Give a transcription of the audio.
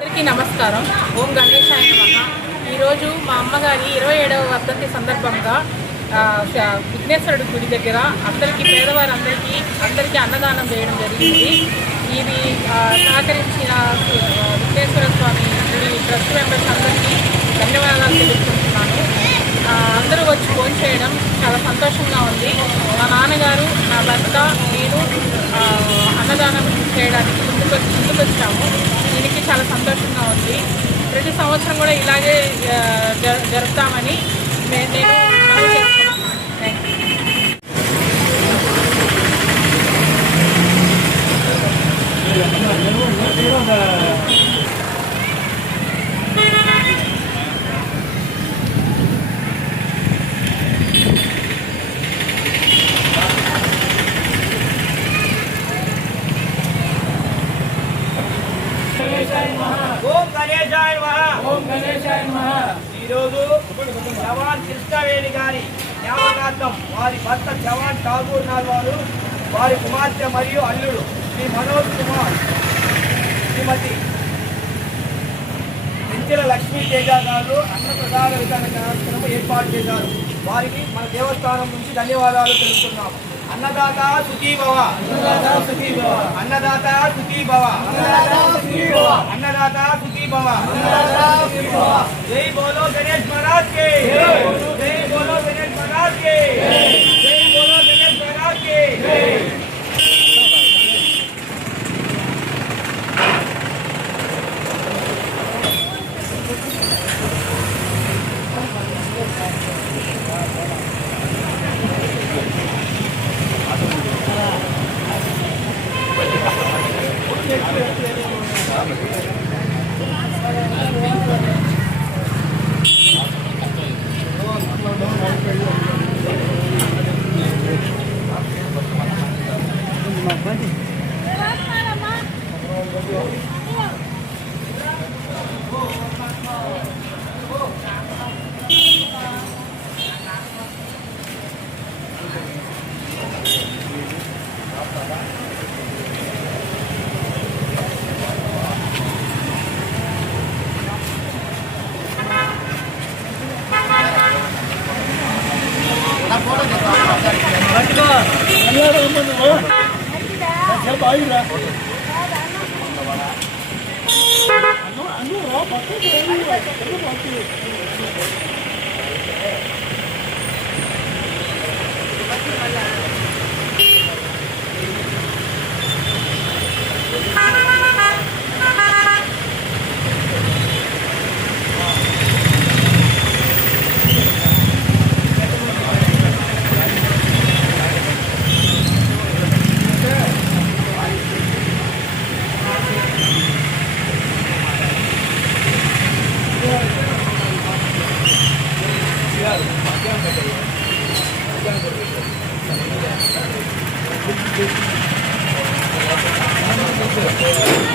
అందరికీ నమస్కారం. ఓం గణేశాయ నమః. ఈరోజు మా అమ్మగారి 27వ వర్ధంతి సందర్భంగా విఘ్నేశ్వరుడి గుడి దగ్గర అందరికీ అన్నదానం చేయడం జరిగింది. ఇది సహకరించిన విఘ్నేశ్వర స్వామి గుడి ట్రస్ట్ మెంబర్స్ అందరికీ ధన్యవాదాలు తెలుపుకుంటున్నాను. అందరూ వచ్చి ఫోన్ చేయడం చాలా సంతోషంగా ఉంది. మా నాన్నగారు, నా భర్త, నేను అన్నదానం చేయడానికి ముందుకొచ్చాము. దీనికి చాలా సంతోషంగా ఉంది. ప్రతి సంవత్సరం కూడా ఇలాగే జరుపుతామని నేను మనవి చేస్తున్నాను. Thank you. ఓం గణేశాయ నమః. ఓం గణేశాయ నమః. ఈరోజు జవాన్ కృష్ణవేణి గారి జ్ఞాపకార్థం వారి భర్త జవాన్ ఠాగూర్ నాథ్ వారు, వారి కుమార్తె మరియు అల్లుడు శ్రీ మనోజ్ కుమార్, శ్రీమతి పెంచెల లక్ష్మీ తేజ గారు అన్నప్రసాద వితరణ కార్యక్రమం ఏర్పాటు చేశారు. వారికి మన దేవస్థానం నుంచి ధన్యవాదాలు తెలుపుతున్నాము. అన్నదాత సుఖీ భవ, అన్నదాత సుఖీ భవ, అన్నదాత సుఖీ భవ, అన్నదాత సుఖీ భవ. జై బోలో గణేష్ మహారాజ్ కే, జై బోలో గణేష్ మహారాజ్ కే, జై బోలో గణేష్ మహారాజ్ కే. Thank you.